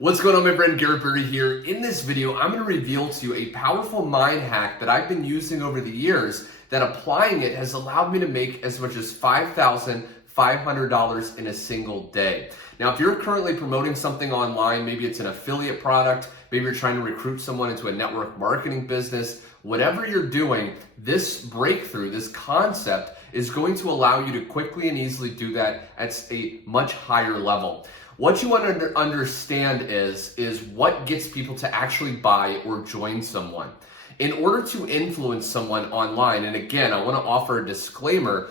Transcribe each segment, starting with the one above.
What's going on, my friend? Garrett Barry here. In this video, I'm going to reveal to you a powerful mind hack that I've been using over the years that applying it has allowed me to make as much as $5,500 in a single day. Now, if you're currently promoting something online, maybe it's an affiliate product, maybe you're trying to recruit someone into a network marketing business, whatever you're doing, this breakthrough, this concept is going to allow you to quickly and easily do that at a much higher level. What you want to understand is what gets people to actually buy or join someone. In order to influence someone online, and again, I want to offer a disclaimer,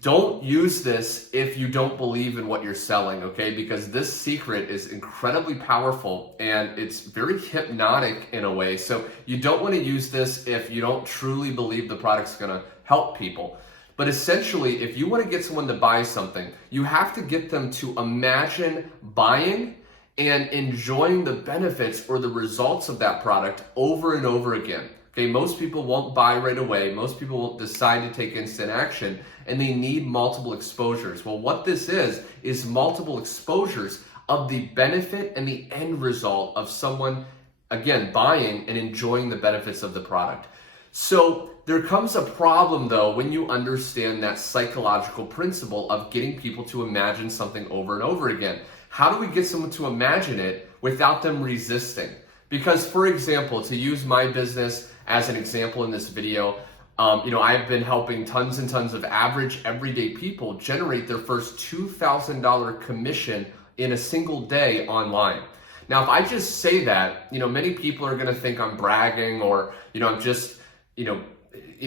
don't use this if you don't believe in what you're selling, okay? Because this secret is incredibly powerful and it's very hypnotic in a way. So you don't want to use this if you don't truly believe the product's going to help people. But essentially, if you want to get someone to buy something, you have to get them to imagine buying and enjoying the benefits or the results of that product over and over again. Okay, most people won't buy right away. Most people won't decide to take instant action, and they need multiple exposures. Well, what this is multiple exposures of the benefit and the end result of someone, again, buying and enjoying the benefits of the product. So there comes a problem though when you understand that psychological principle of getting people to imagine something over and over again. How do we get someone to imagine it without them resisting? Because, for example, to use my business as an example in this video, I've been helping tons and tons of average everyday people generate their first $2,000 commission in a single day online. Now, if I just say that, many people are going to think I'm bragging or, I'm just,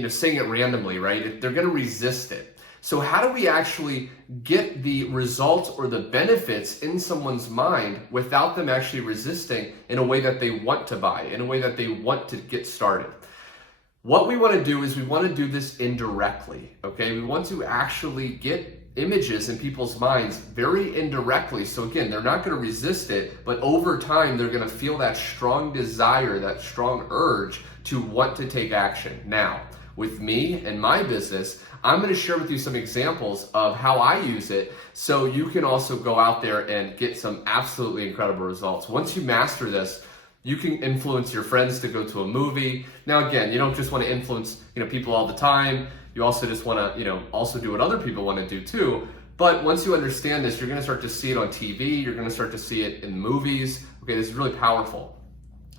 saying it randomly, right? They're going to resist it. So how do we actually get the results or the benefits in someone's mind without them actually resisting in a way that they want to buy, in a way that they want to get started? What we want to do is we want to do this indirectly, okay? We want to actually get images in people's minds very indirectly. So again, they're not going to resist it, but over time, they're going to feel that strong desire, that strong urge to want to take action. Now, with me and my business, I'm going to share with you some examples of how I use it so you can also go out there and get some absolutely incredible results. Once you master this, you can influence your friends to go to a movie. Now, again, you don't just want to influence, people all the time. You also just want to, also do what other people want to do too. But once you understand this, you're going to start to see it on TV. You're going to start to see it in movies. Okay, this is really powerful.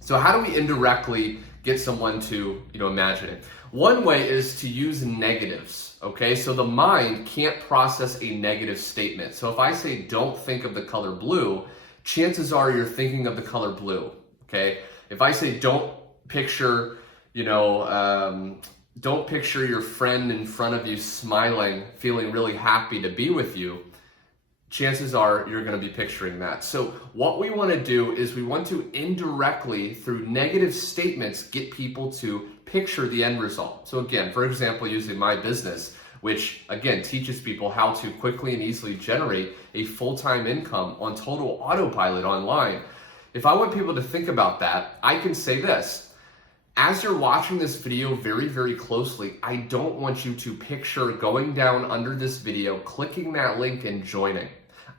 So how do we indirectly get someone to, imagine it? One way is to use negatives, okay? So the mind can't process a negative statement. So if I say, don't think of the color blue, chances are you're thinking of the color blue, okay? If I say, don't picture, don't picture your friend in front of you smiling, feeling really happy to be with you, chances are you're going to be picturing that. So what we want to do is we want to indirectly, through negative statements, get people to picture the end result. So again, for example, using my business, which again teaches people how to quickly and easily generate a full-time income on total autopilot online. If I want people to think about that, I can say this. As you're watching this video very, very closely, I don't want you to picture going down under this video, clicking that link and joining.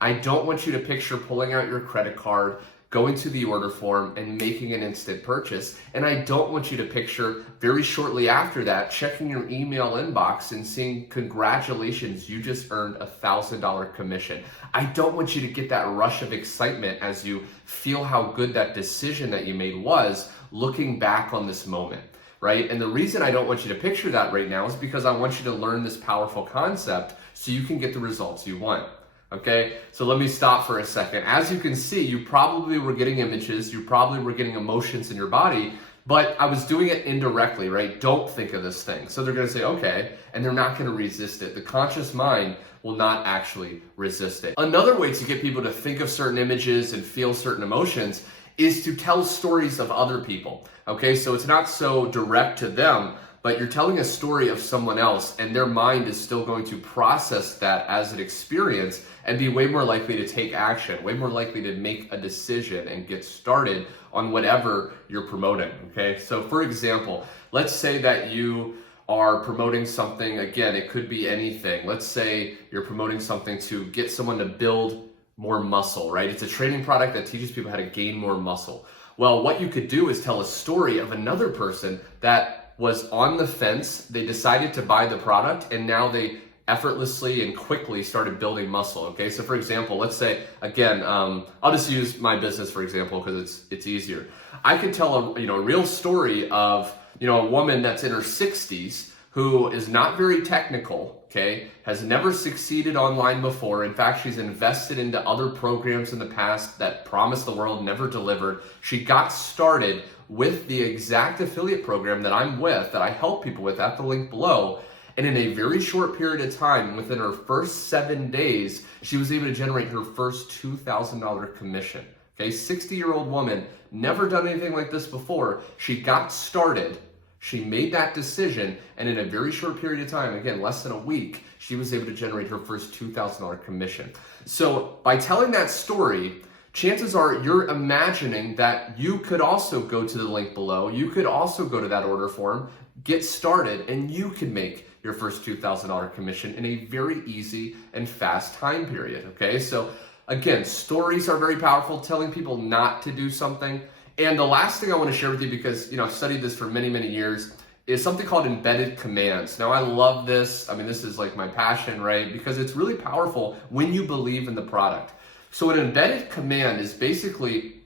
I don't want you to picture pulling out your credit card, going to the order form and making an instant purchase. And I don't want you to picture very shortly after that, checking your email inbox and seeing, congratulations, you just earned a $1,000 commission. I don't want you to get that rush of excitement as you feel how good that decision that you made was looking back on this moment, right? And the reason I don't want you to picture that right now is because I want you to learn this powerful concept so you can get the results you want. Okay, so let me stop for a second. As you can see, you probably were getting images, you probably were getting emotions in your body, but I was doing it indirectly, right? Don't think of this thing. So they're going to say, okay, and they're not going to resist it. The conscious mind will not actually resist it. Another way to get people to think of certain images and feel certain emotions is to tell stories of other people. Okay, so it's not so direct to them, but you're telling a story of someone else and their mind is still going to process that as an experience and be way more likely to take action, way more likely to make a decision and get started on whatever you're promoting, okay? So for example, let's say that you are promoting something, again, it could be anything. Let's say you're promoting something to get someone to build more muscle, right? It's a training product that teaches people how to gain more muscle. Well, what you could do is tell a story of another person that was on the fence. They decided to buy the product, and now they effortlessly and quickly started building muscle. Okay, so for example, let's say again, I'll just use my business for example because it's easier. I could tell a real story of a woman that's in her 60s who is not very technical. Okay, has never succeeded online before. In fact, she's invested into other programs in the past that promised the world, never delivered. She got started with the exact affiliate program that I'm with, that I help people with at the link below. And in a very short period of time, within her first 7 days, she was able to generate her first $2,000 commission. Okay, 60-year-old woman, never done anything like this before. She got started, she made that decision, and in a very short period of time, again, less than a week, she was able to generate her first $2,000 commission. So by telling that story, chances are you're imagining that you could also go to the link below, you could also go to that order form, get started, and you can make your first $2,000 commission in a very easy and fast time period, okay? So again, stories are very powerful, telling people not to do something. And the last thing I want to share with you, because I've studied this for many, many years, is something called embedded commands. Now I love this. I mean, this is like my passion, right? Because it's really powerful when you believe in the product. So an embedded command is basically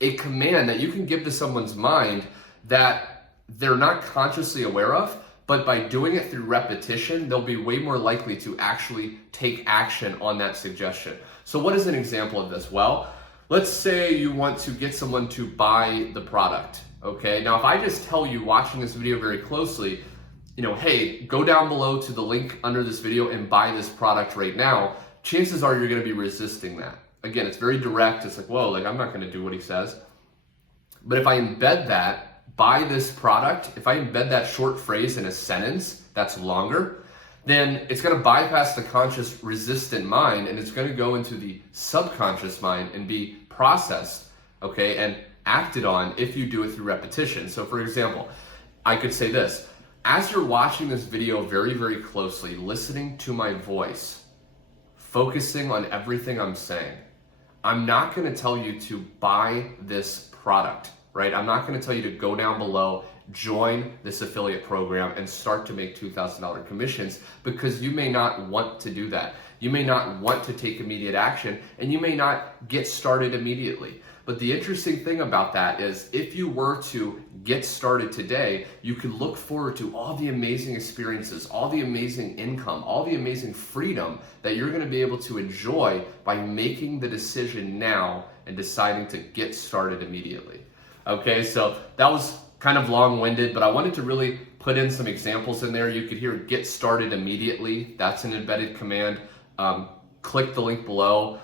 a command that you can give to someone's mind that they're not consciously aware of, but by doing it through repetition, they'll be way more likely to actually take action on that suggestion. So what is an example of this? Well, let's say you want to get someone to buy the product, okay? Now, if I just tell you watching this video very closely, hey, go down below to the link under this video and buy this product right now, chances are you're gonna be resisting that. Again, it's very direct. It's like, whoa, I'm not gonna do what he says. But if I embed that, buy this product, if I embed that short phrase in a sentence that's longer, then it's going to bypass the conscious resistant mind and it's going to go into the subconscious mind and be processed, okay, and acted on if you do it through repetition. So for example, I could say this: as you're watching this video very, very closely, listening to my voice, focusing on everything I'm saying, I'm not going to tell you to buy this product. Right? I'm not going to tell you to go down below, join this affiliate program, and start to make $2,000 commissions, because you may not want to do that. You may not want to take immediate action, and you may not get started immediately. But the interesting thing about that is if you were to get started today, you could look forward to all the amazing experiences, all the amazing income, all the amazing freedom that you're going to be able to enjoy by making the decision now and deciding to get started immediately. Okay, so that was kind of long-winded, but I wanted to really put in some examples in there. You could hear get started immediately. That's an embedded command. Click the link below,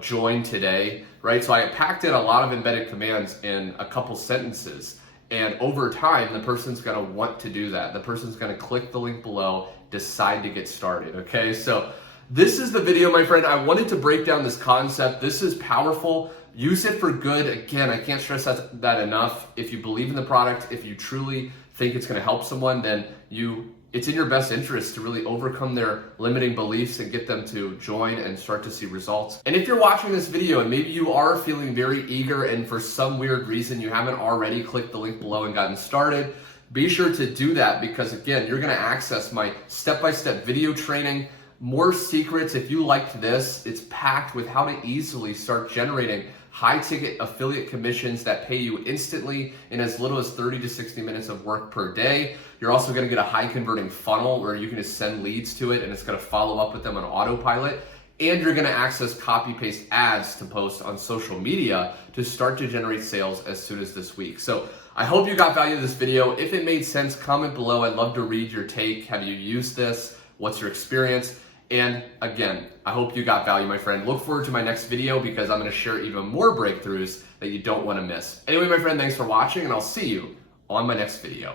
join today, right? So I packed in a lot of embedded commands in a couple sentences. And over time, the person's gonna want to do that. The person's gonna click the link below, decide to get started, okay? So this is the video, my friend. I wanted to break down this concept. This is powerful. Use it for good. Again, I can't stress that enough. If you believe in the product, if you truly think it's going to help someone, then it's in your best interest to really overcome their limiting beliefs and get them to join and start to see results. And if you're watching this video and maybe you are feeling very eager and for some weird reason you haven't already clicked the link below and gotten started, be sure to do that, because again, you're going to access my step-by-step video training, more secrets. If you liked this, it's packed with how to easily start generating high-ticket affiliate commissions that pay you instantly in as little as 30 to 60 minutes of work per day. You're also going to get a high-converting funnel where you can just send leads to it and it's going to follow up with them on autopilot. And you're going to access copy-paste ads to post on social media to start to generate sales as soon as this week. So I hope you got value in this video. If it made sense, comment below. I'd love to read your take. Have you used this? What's your experience? And again, I hope you got value, my friend. Look forward to my next video, because I'm going to share even more breakthroughs that you don't want to miss. Anyway, my friend, thanks for watching, and I'll see you on my next video.